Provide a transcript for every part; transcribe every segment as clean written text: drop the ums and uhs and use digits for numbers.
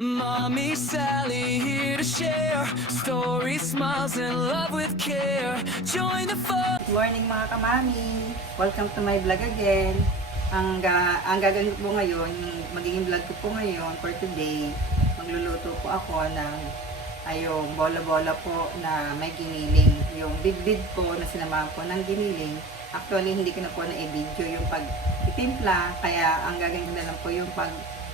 Mommy Sally here to share stories, smiles, and love with care. Join the fun. Good morning mga kamami! Welcome to my vlog again. Ang gagawin ko ngayon, magiging vlog ko po ngayon for today, magluluto po ako ng yung bola-bola po na may giniling. Yung bid-bid po na sinamahan po ng giniling. Actually, hindi ko na po na-video yung pag-itimpla, kaya ang gagawin ko na lang po yung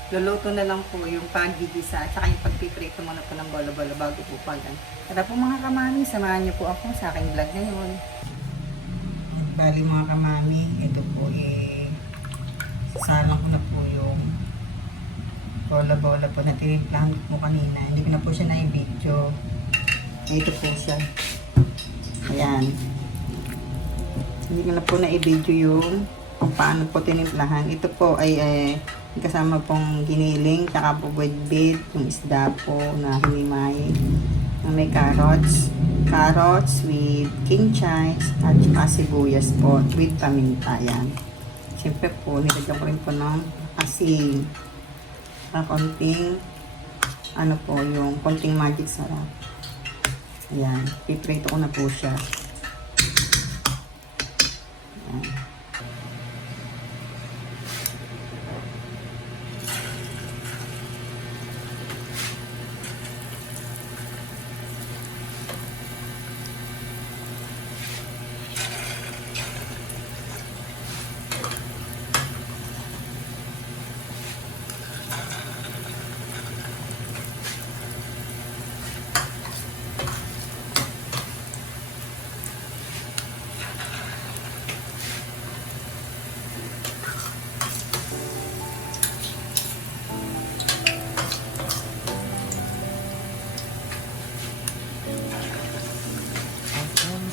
luluto na lang po yung paggigisa at saka yung pagpiprito muna po ng bola-bola bago po pagan. Tara po mga kamami, samahan niyo po ako sa aking vlog ngayon. Bali mga kamami, ito po sasalang ko na po yung bola-bola po na tinimplahan ko kanina. Hindi ko na po siya na-video. Ito po siya. Ayan. Hindi ko na po na-video yung kung paano po tinimplahan. Ito po ay kasama pong giniling, tsaka po bid-bid, yung isda po na hinimay, na may carrots with king chives, at saka sibuyas po with paminta. Yan. Siyempre po, nilagyan ko rin po ng asin. Konting, ano po, yung konting magic sarap. Ayan. Piprito ko na po siya. Ayan.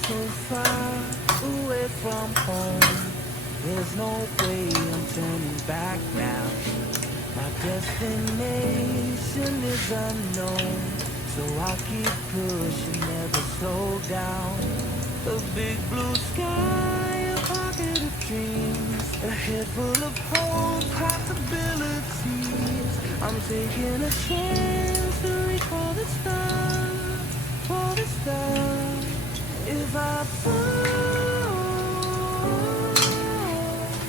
So far away from home, there's no way I'm turning back now. My destination is unknown, so I'll keep pushing, never slow down. A big blue sky, a pocket of dreams, a head full of hope, possibilities. I'm taking a chance to reach for the stars, for the stars. If I fall,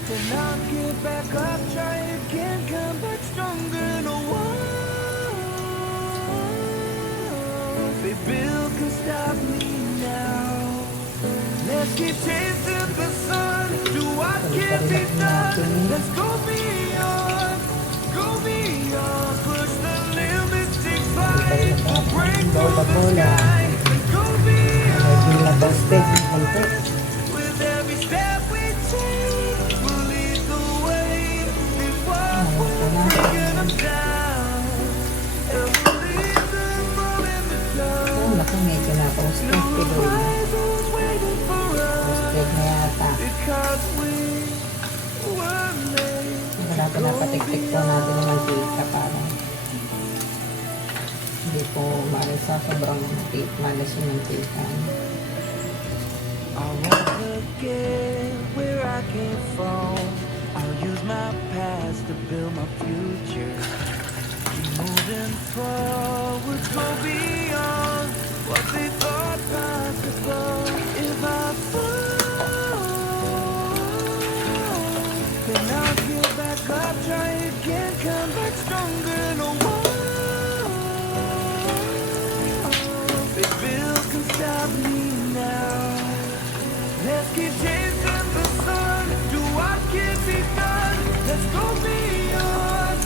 then I'll get back up, try it again, come back stronger. No one, baby, can stop me now. Let's keep chasing the sun, do what can be done. Let's go beyond, push the limits, take flight, we'll break through the sky. With every step we take, we'll lead the way. This world will break us down, and we'll leave them all in the dark. No rivals waiting for us, because we were made. Pinapatik-tik po natin yung mantika para hindi po marisa sobrang malas yung mantika. I wanna get where I came from. I'll use my past to build my future. Keep moving forward, go beyond what they thought possible. If I fall, then I'll get back up, try again, come back stronger. No one, baby, can stop me now. Let's keep chasing the sun, do what can be done. Let's go beyond,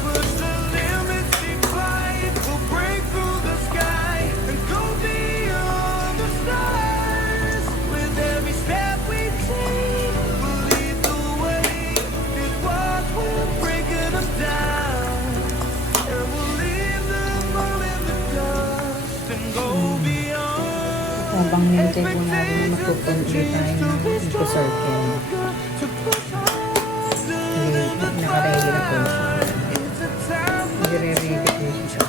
push the limits, take flight. We'll break through the sky and go beyond the stars. With every step we take, we'll lead the way. This walls will break us down, and we'll leave them all in the dust and go beyond. Habang nintay po natin na magpupunti tayo ng circle. Nakaready na po siya. Nire-ready po siya.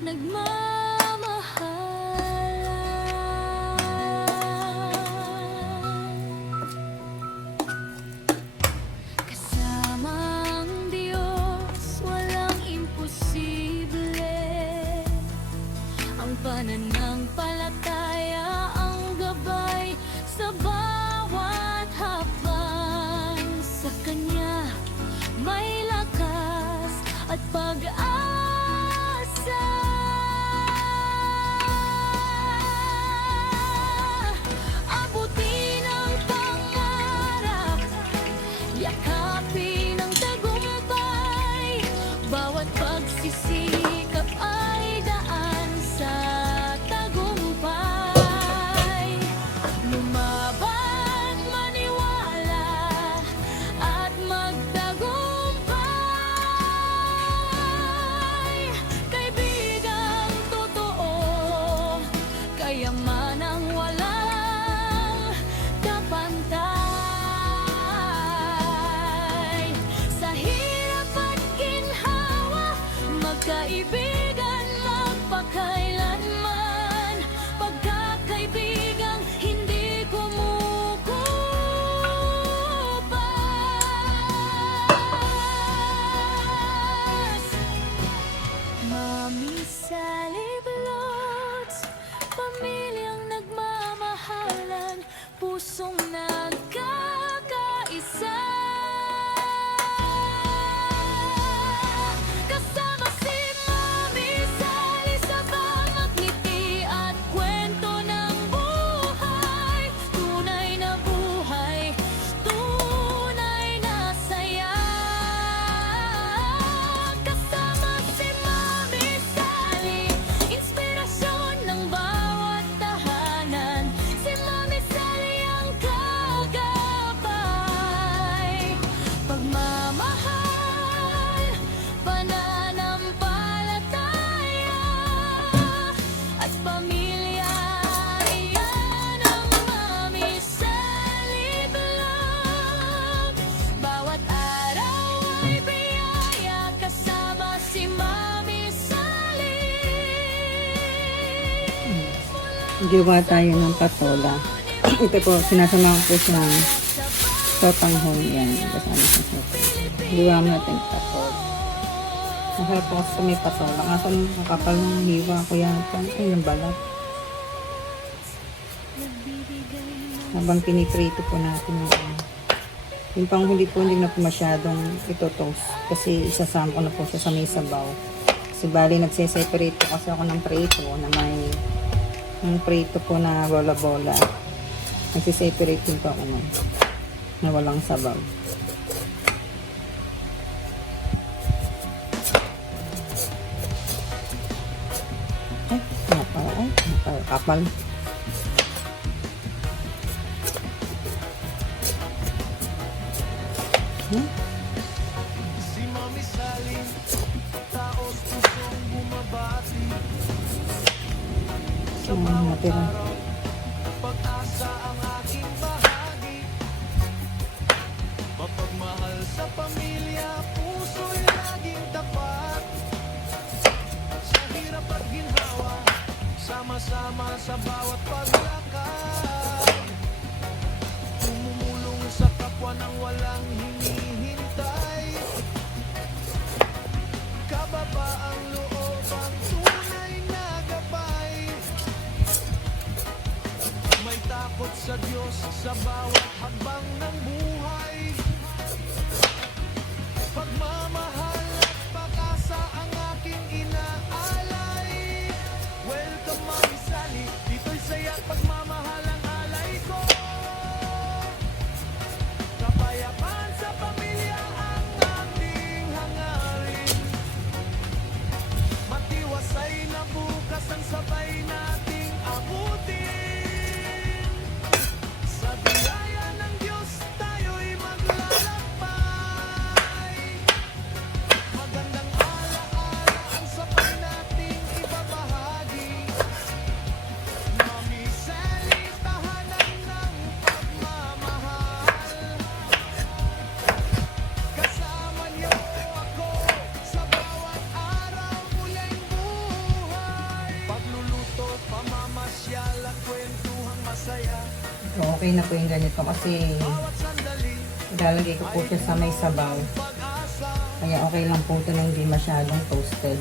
Kasama ang Diyos, walang imposible. Ang pananampalataya ang gabay sa bawat hakbang. Sa Kanya may lakas at pag-asa. Abutin ang pangarap, yakapin ang tagumpay. Bawat pagsisikap ay daan sa tagumpay. Lumaban, maniwala at magtagumpay. Kaibigang totoo, kayamanang walang kapantay. Sa hirap at ginhawa, magkaibigan magpakailanman. Pagkakaibigang hindi kumukupas. Mami Sally Vlogs, pamilyang nagmamahalan, pusong nagkakaisa. Kasama si Mami Sally sa bawat ngiti at kwento ng buhay. Tunay na buhay, tunay na saya. Kasama si Mami Sally, inspirasyon ng bawat tahanan. Si Mami Sally ang kagabay. Pagmamahal, pananampalataya at pamilya, iyan ang Mami Sally Vlog. Bawat araw ay biyaya, kasama si Mami Sally. Gawa tayo ng patola. Ito po, sinasamahan po siyang sotanghon yan. Kasama sa sotanghon. Gawa mo natin yung patola. Masarap po kasi may patola. Kaso nakapal ng hiwa ko yan. Ay, yung balat. Habang piniprito po natin yung panghuli po, hindi na po masyadong ito-toast. Kasi isasama ko na po siya sa may sabaw. Kasi bali nagsiseparate po kasi ako ng prito na may yung prito po na bola-bola. Nagsiseparate din po ako nun, na walang sabaw. Ay, napakapal. Si Mami Sally, taos pusong bumabati. Sa bawat Natira. araw, pag-asa ang aking bahagi. Mapagmahal sa pamilya, puso'y laging tapat. Sa hirap at ginhawa, sama-sama sa bawat paglakad. Tumumulong sa kapwa nang walang hinihintay. Kababaang loob ang tunay na gabay. May takot sa Diyos sa bawat hakbang ng buhay. Pagmamahal at pag-asa ang aking inaalay. Welcome Mami Sally, dito'y saya at pagmamahal ang alay ko. Kapayapaan sa pamilya ang ating hangarin. Matiwasay na bukas ang sabay nating abutin. Sa biyaya ng Diyos tayo'y maglalakbay. So, okay na po yung ganito kasi ilalagay ko po siya sa may sabaw. Kaya okay lang po ito na hindi masyadong toasted.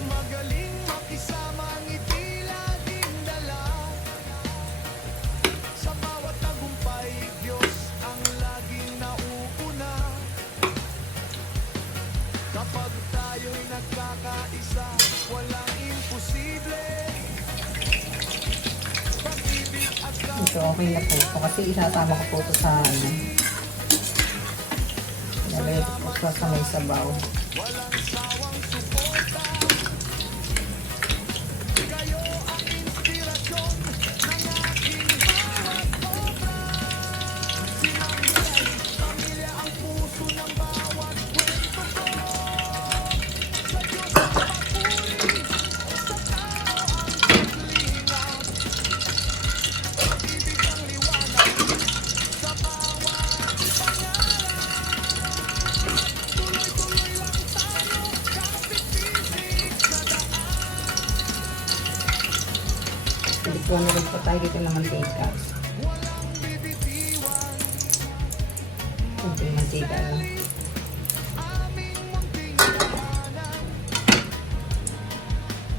Kapag tayo'y nagkakaisa, walang imposible. Pag-ibig at Ito okay na po ito kasi isasama ko po ito sa ano. Ilalagay ko po sa may sabaw. walang sawang suporta. Kayo ang inspirasyon ng aking bawat obra. Sinanggay, pamilya ang puso ng bawat kwento ko. Sa Diyos ang papuri, sa tao ang paglingap. Pag-ibig ang liwanag, sa bawat pangarap. Tuloy-tuloy lang tayo, kapit-bisig sa daan. Pilikuan na rin po tayo dito ng mantika. Walang bibitiwan, Kunting mantika lang. aming munting tahanan.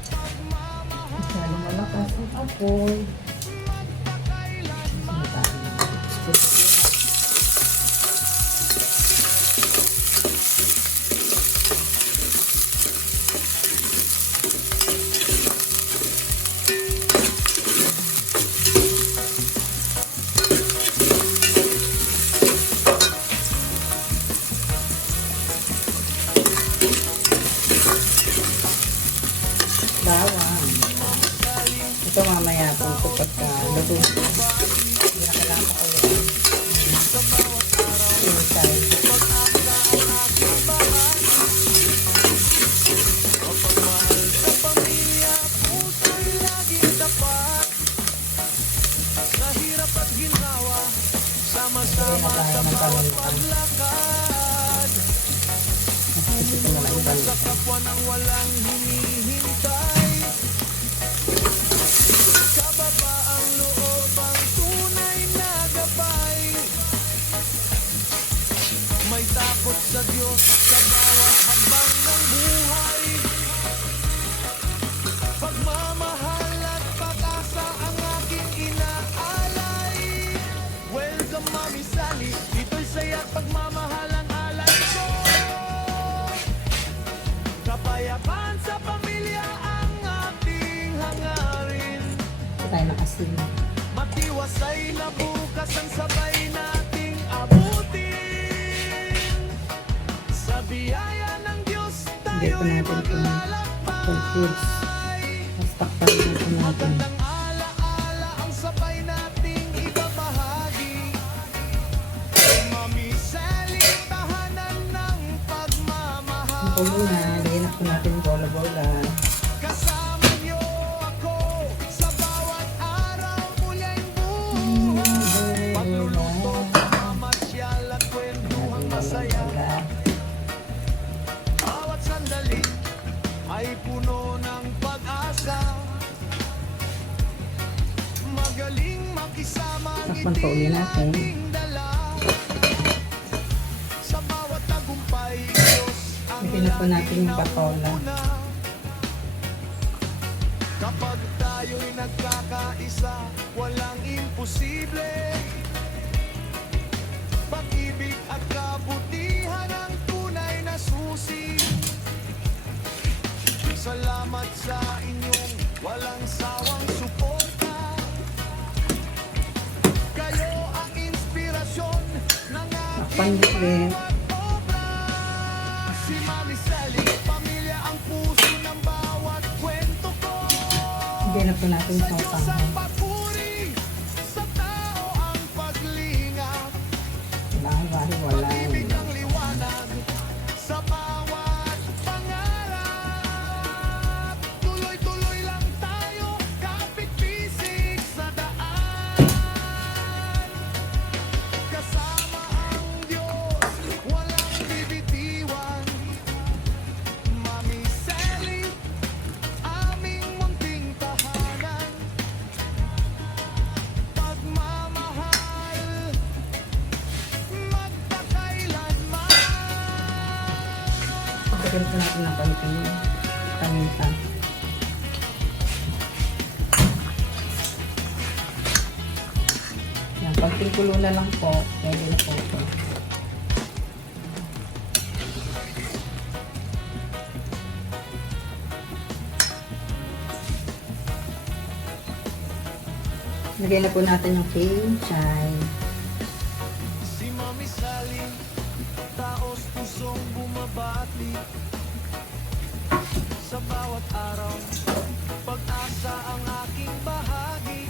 Pagmamahal, Masyadong malakas ang apoy. magpakailanman. Bawang. Ito mamaya po ito pagka luto. Hindi na kailangan pa ulit. Inside. Pagmahal sa pamilya, puso'y laging tapat. Sa hirap at ginhawa, sama-sama Kaya sa na tayo bawat ng paminta. paglakad. Kasi ito na lang Sa ibalik. kapwa ng walang hinihintay. Kababa ang loob ang tunay na gabay. May takot sa Diyos sa bawat hakbang ng buhay. Pagmamahal at pag-asa ang aking inaalay. Welcome, Mami Sally. Ito'y saya't pagmamahal ang alay ko. Kapayapaan sa pamilya ang ating hangarin. Ito tayo ng asin. Matiwasay na bukas ang sabay nating abutin. Sa biyaya ng Diyos Hindi po tayo'y natin ito ng apple fruits. maglalakbay. Tapos takpan po natin. Magandang alaala ang sabay nating ibabahagi. Mami Sally, tahanan ng pagmamahal. Ang pulo na. Lagyan na po natin yung bola-bola. Kasama niyo ako sa bawat araw muling buhay. Pagluluto, pamamasyal at kwentuhang masaya. Bawat sandali ay puno ng pag-asa. Magaling makisama ang Takpan pa uli ngiti natin. ating dala. Sa bawat tagumpay, Diyos ang Lagyan na po natin yung patola. una. Kapag tayo'y nagkakaisa, walang imposible. Pag-ibig at kabutihan ang tunay na susi. Salamat sa inyong walang sawang suporta. Kayo ang inspirasyon ng Takpan aking ulit. bawat obra. Si Mami Sally, pamilya ang puso ng bawat kwento ko. Lagyan na po natin Sa itong Diyos ang tanghon. papuri, sa tao ang paglingap. Hiwa-hiwalay. Pag-ibig ang liwanag sa bawat pangarap. Tuloy-tuloy lang tayo, kapit-bisig sa daan. Kasama ang Diyos, walang bibitiwan. Mami Sally, aming munting tahanan. Lagyan po natin ng konting paminta. Yan, konting kulo na lang po. Pwede na po ito. Lagyan na po natin yung cane chai. Si Mami Sally, taos pusong bumabati. Sa bawat araw, pag-asa ang aking bahagi.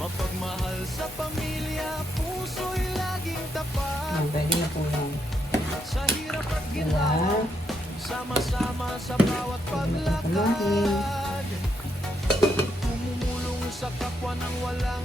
Mapagmahal sa pamilya, puso'y laging tapat. Yan, pwede na po yan. Sa hirap at Diba? ginawa, sama-sama sa bawat paglakad. Tumumulong sa kapwa ng walang